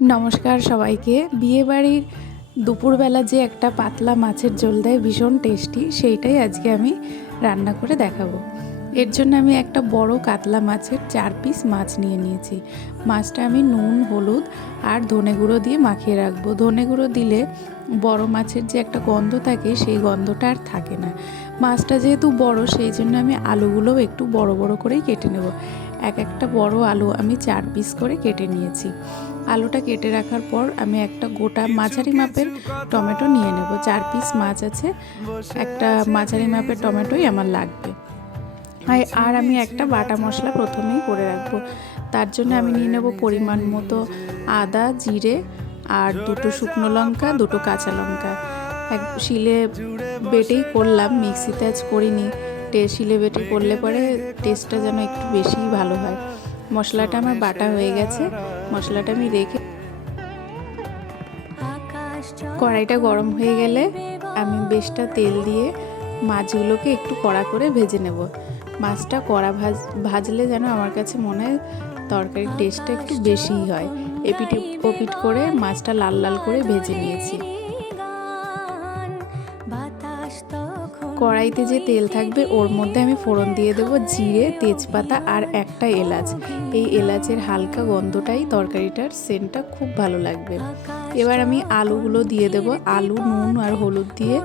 নমস্কার সবাইকে। বিয়েবাড়ির দুপুরবেলা যে একটা পাতলা মাছের ঝোল দেয় ভীষণ টেস্টি, সেইটাই আজকে আমি রান্না করে দেখাবো। এর জন্য আমি একটা বড় কাতলা মাছের 4 পিস মাছ নিয়ে নিয়েছি। মাছটা আমি নুন, হলুদ আর ধনে গুঁড়ো দিয়ে মাখিয়ে রাখবো। ধনে গুঁড়ো দিলে বড় মাছের যে একটা গন্ধ থাকে সেই গন্ধটা আর থাকে না। মাছটা যেহেতু বড় সেই জন্য আমি আলুগুলোও একটু বড় বড় করেই কেটে নেব। একটা বড় আলু আমি 4 পিস করে কেটে নিয়েছি। আলুটা কেটে রাখার পর আমি একটা গোটা মাঝারি মাপের টমেটো নিয়ে নেব। 4 পিস মাছ আছে, একটা মাঝারি মাপের টমেটোই আমার লাগবে। আর আমি একটা বাটা মশলা প্রথমেই করে রাখবো। তার জন্য আমি নিয়ে নেব পরিমাণ মতো আদা, জিরে আর 2টো শুকনো লঙ্কা, 2টো কাঁচা লঙ্কা। শিলে বেটেই করলাম, মিক্সিতে আজ করিনি। শিলে বেটে করলে পরে টেস্টটা যেন একটু বেশিই ভালো হয়। মশলাটা আমার বাটা হয়ে গেছে। মশলাটা আমি রেখে কড়াইটা গরম হয়ে গেলে আমি বেশটা তেল দিয়ে মাছগুলোকে একটু কড়া করে ভেজে নেব। মাছটা কড়া ভাজলে যেন আমার কাছে মনে হয় তরকারির টেস্টটা একটু বেশিই হয়। এপিট ওপিট করে মাছটা লাল লাল করে ভেজে নিয়েছি। কড়াইতে যে তেল থাকবে ওর মধ্যে আমি ফোড়ন দিয়ে দেবো জিরে, তেজপাতা আর একটা এলাচ। এই এলাচের হালকা গন্ধটাই তরকারিটার সেন্টটা খুব ভালো লাগবে। এবার আমি আলুগুলো দিয়ে দেব। আলু, নুন আর হলুদ দিয়ে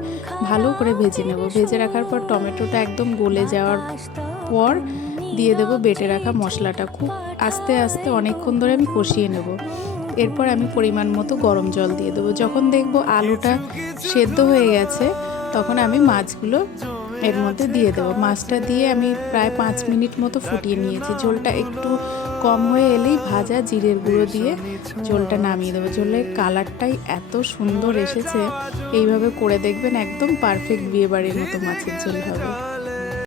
ভালো করে ভেজে নেব। ভেজে রাখার পর টমেটোটা একদম গলে যাওয়ার পর দিয়ে দেব বেটে রাখা মশলাটা। খুব আস্তে আস্তে অনেকক্ষণ ধরে আমি কষিয়ে নেব। এরপর আমি পরিমাণ মতো গরম জল দিয়ে দেবো। যখন দেখব আলুটা সেদ্ধ হয়ে গেছে তখন আমি মাছগুলো এর মধ্যে দিয়ে দেবো। মাছটা দিয়ে আমি প্রায় 5 মিনিট মতো ফুটিয়ে নিয়েছি। ঝোলটা একটু কম হয়ে এলেই ভাজা জিরের গুঁড়ো দিয়ে ঝোলটা নামিয়ে দেবো। ঝোলের কালারটাই এত সুন্দর এসেছে, এইভাবে করে দেখবেন একদম পারফেক্ট বিয়েবাড়ির মতো মাছের ঝোল হবে।